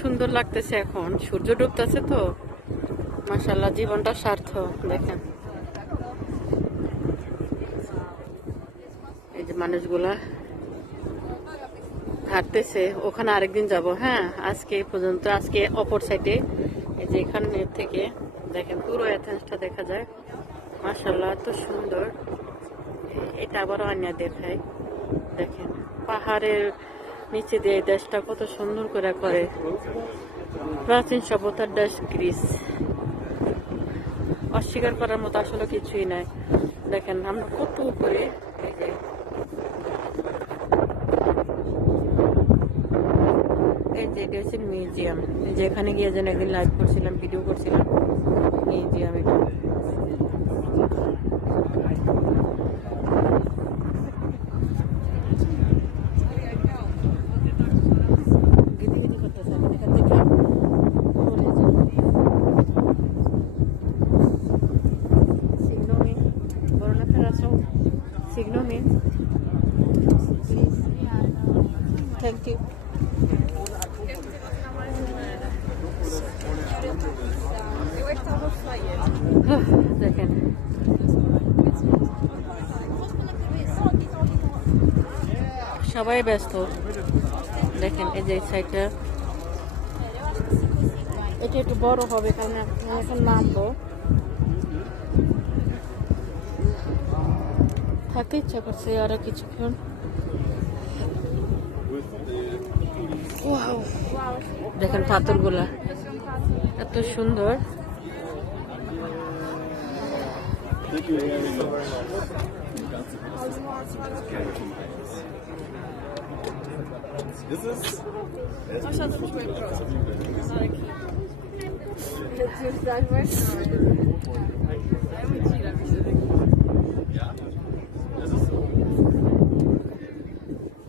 সুন্দর লাগতেছে এখন, সূর্য ডুবতেছে তো মাশাআল্লাহ, জীবনটা সার্থক। দেখেন এই যে মানুষগুলা হাঁটতেছে, ওখানে আরেকদিন যাব। হ্যাঁ, আজকে এই পর্যন্ত। আজকে অপর সাইডে এই যে এখান থেকে দেখেন পুরো এথেন্সটা দেখা যায়। মাশাআল্লাহ এত সুন্দর। এটা আবারও আনিয়া দেখায়, দেখেন পাহাড়ের নিচে দিয়ে দেশটা কত সুন্দর করে করে। প্রাচীন সভ্যতার দেশ গ্রিস, অস্বীকার করার মতো আসলে কিছুই নাই। দেখেন আমরা কত উপরে, এই যে এটা হচ্ছে মিউজিয়াম। যেখানে গিয়ে যেন একদিন লাইভ করছিলাম, ভিডিও করছিলাম। মিউজিয়াম এটা। Sígname. Thank you. দেখেন সবাই ব্যস্ত। দেখেন এই যে সাইডটা, এটা একটু বড় হবে কারণ এখন নামবো, থাকতে ইচ্ছা করছে আরো কিছুক্ষণ। দেখেন পাথরগুলা এত সুন্দর।